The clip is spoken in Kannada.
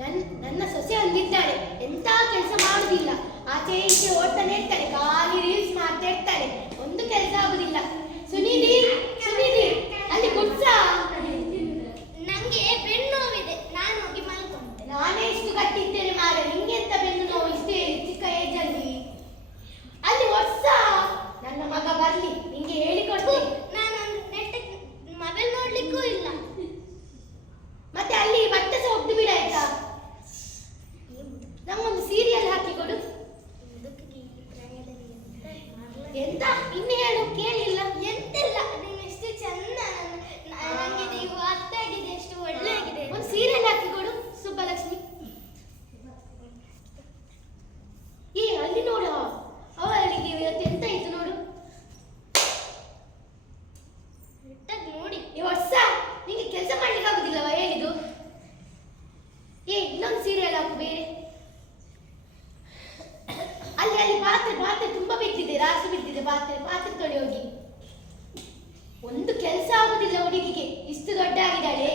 ನನ್ನ ಸೊಸೆ ಅಂದಿದ್ದಾಳೆ, ಎಂತ ಕೆಲಸ ಮಾಡುದಿಲ್ಲ, ಆಚೆ ಈಚೆ ಓಡ್ತಾನೆ ಇರ್ತಾನೆ, ಖಾಲಿ ರೀಲ್ಸ್ ಮಾಡ್ತಾ ಇರ್ತಾನೆ, ಒಂದು ಕೆಲಸ ಆಗುದಿಲ್ಲ. ಸುನಿಧಿ, ಸುನಿಧಿ, ಅಲ್ಲಿ ಗುಡ್ಸ. ನಂಗೆ ಬೆನ್ನು ನೋವಿದೆ, ನಾನು ಹೋಗಿ ಮಲ್ಕೊಂಡೆ. ನಾನೇ ಇಷ್ಟು ಕಟ್ಟಿದ್ದೇನೆ ಮಾರೆ, ನಿಂಗೆ ಎಂತ ಬೆನ್ನು ನೋವು ಇಷ್ಟೇ ಚಿಕ್ಕ ಏಜಲ್ಲಿ? ಅಲ್ಲಿ ಹೊಸ ನನ್ನ ಮಗ ಬರ್ಲಿ, ನಿಂಗೆ ಹೇಳಿಕೊಡ್ತೀನಿ. ನಾನು ನೆಟ್ ಮೊಬೈಲ್ ನೋಡ್ಲಿಕ್ಕೂ ಇಲ್ಲ. ಮತ್ತೆ ಅಲ್ಲಿ ಬಟ್ಟೆ ಸಹ ಒಗ್ದು ಬಿಡ ಆಯ್ತಾ? ನಮ್ಮೊಂದು ಸೀರಿಯಲ್ ಹಾಕಿ ಕೊಡು. ಎಂತ ಇನ್ನು ಹೇಳು, ಕೇಳಿಲ್ಲ. ಎಂತಿಲ್ಲ, ನೀನು ಎಷ್ಟು ಚಂದ, ನನಗೆ ನೀವು ಅರ್ಥ ಆಗಿದೆ, ಎಷ್ಟು ಒಳ್ಳೆ ಆಗಿದೆ. ಒಂದು ಸೀರಿಯಲ್ ಹಾಕಿ ಕೊಡು ಸುಬ್ಬಲಕ್ಷ್ಮಿ. ಏ ಅಲ್ಲಿ ನೋಡು, ಅವಳಿಗೆ ಇವತ್ತು ಎಂತ ಆಯ್ತು ನೋಡು. ನೋಡಿ ಈ ವರ್ಷ ನಿಂಗೆ ಕೆಲಸ ಮಾಡ್ಲಿಕ್ಕೆ ಆಗುದಿಲ್ಲವ ಹೇಳಿದ್ದು? ಏ ಇನ್ನೊಂದು ಸೀರಿಯಲ್ ಹಾಕು ಬೇರೆ. ಅಲ್ಲಿ ಅಲ್ಲಿ ಪಾತ್ರೆ ಪಾತ್ರೆ ತುಂಬಾ ಬಿದ್ದಿದೆ, ರಾಶಿ ಬಿದ್ದಿದೆ, ಪಾತ್ರೆ ಪಾತ್ರೆ ತೊಳಿ ಹೋಗಿ. ಒಂದು ಕೆಲಸ ಆಗುದಿಲ್ಲ ಹುಡುಗಿಗೆ, ಇಷ್ಟು ದೊಡ್ಡ ಆಗಿದ್ದಾಳೆ.